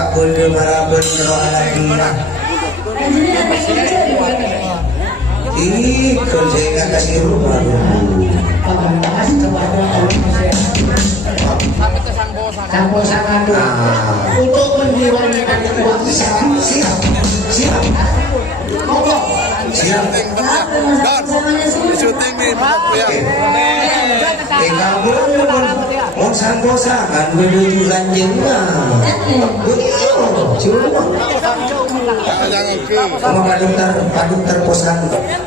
Kak Bulde Marabun Rohaladina. Ih, kalau saya nggak kasih rumah sampai ke Sangbosan untuk menghilangkan siap siap syuting nih kamu mau sang-sangan menuju lanjengnya sama Pak Dokter posan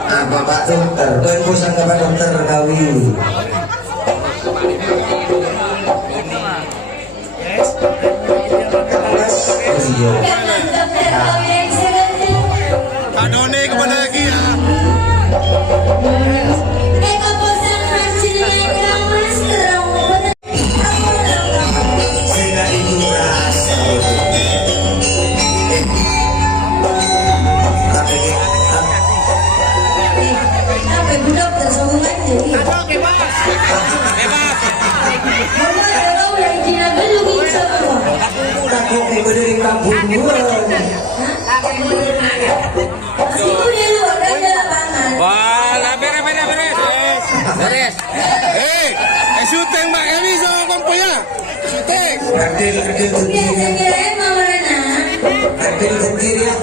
Pak Dokter posan ke Pak Dokter kawi Adone kemana lagi ya? Beres. Syuting Mbak Emi sama komponya. Syuting. Adil sendiri. Adil sendiri ya.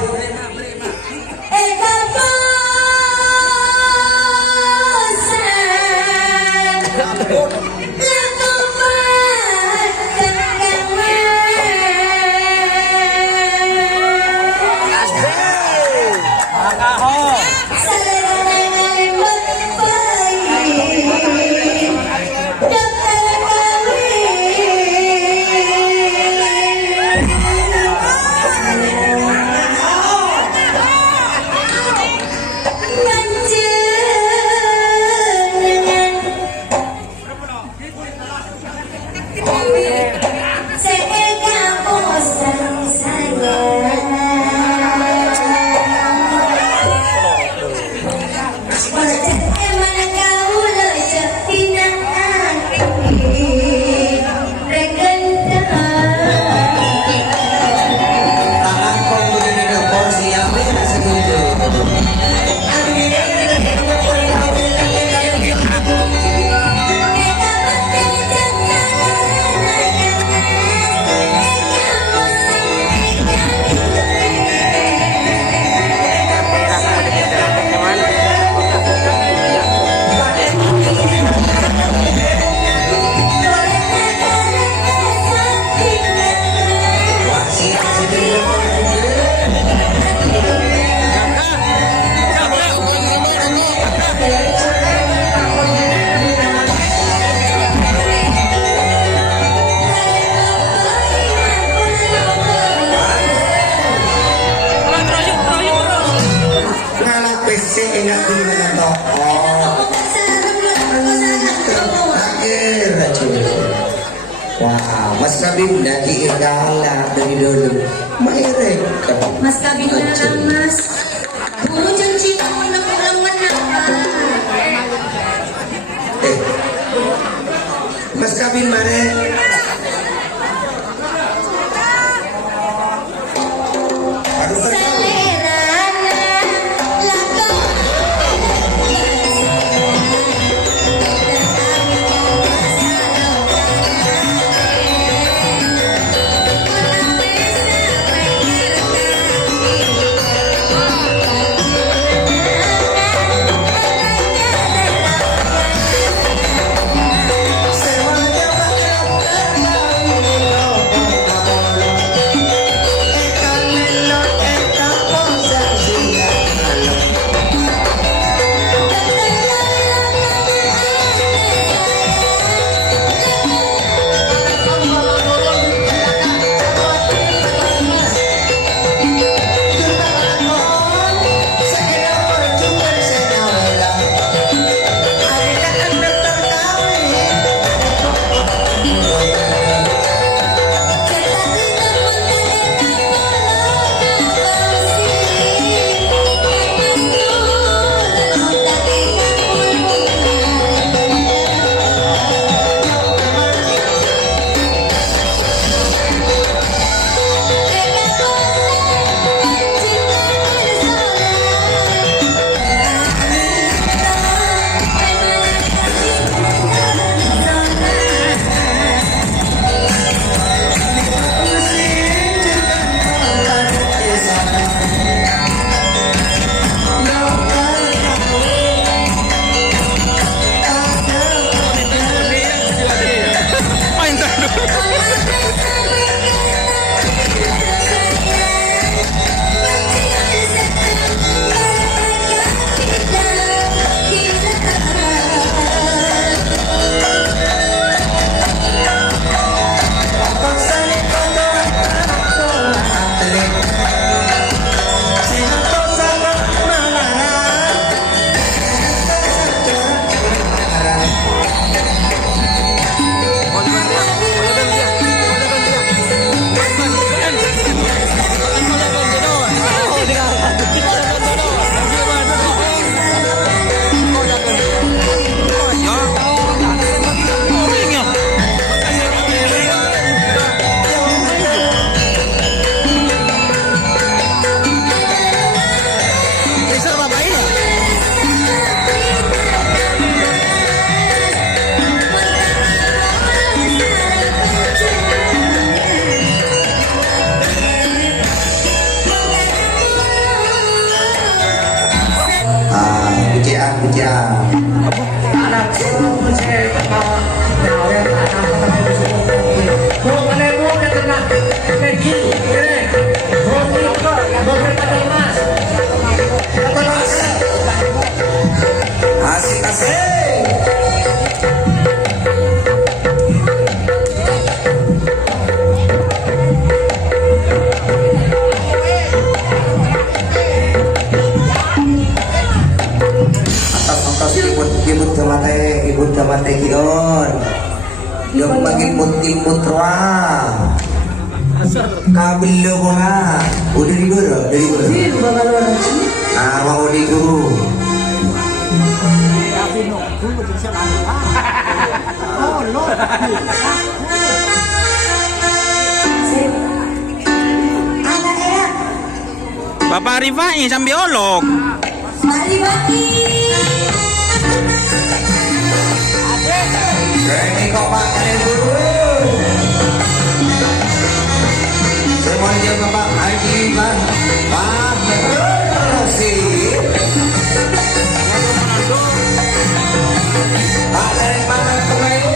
Wah, Mas Kabin dari Irgala dari dulu. Mairek. Mas Kabin mana Mas? Bulu janji kamu nak menang. Mas Kabin mana? Asik asik. Atas ibut kamate kion. Yung magimut-imut ra. Kabilo ko na. Udah di guru, dari guru. Mau di guru. Bapak Rifai sambil olok. Ini kok Pak kalian guru. Saya mau dijawab Pak Haji Pak. Pak Rosi. Pak dari mana kembali?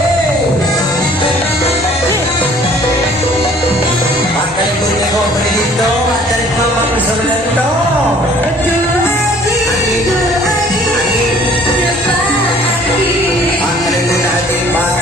Pak kalian guru kok berindo. Pak dari mama berselendo. Pak kalian guru hati Pak.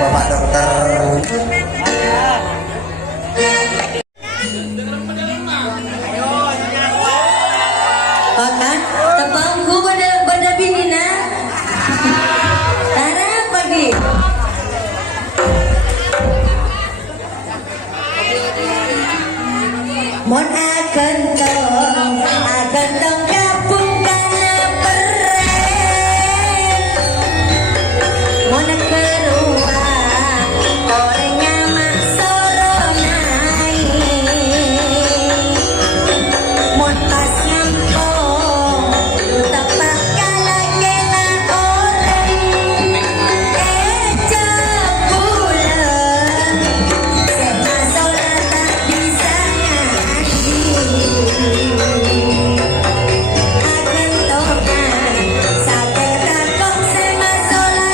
Bapak Dokter. Makan tepangku pada binina. Tara pagi. Mon akan tong kapung kana peren. Mon keruang orangnya mak soronai. Mon pas ngampong tapak kalagena orang. Ejak bulan semasola tak bisa ngaji. Akan tokan sate takok semasola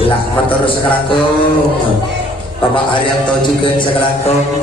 Lah motor sekelangkung Bapak Haryanto juga sekelangkung.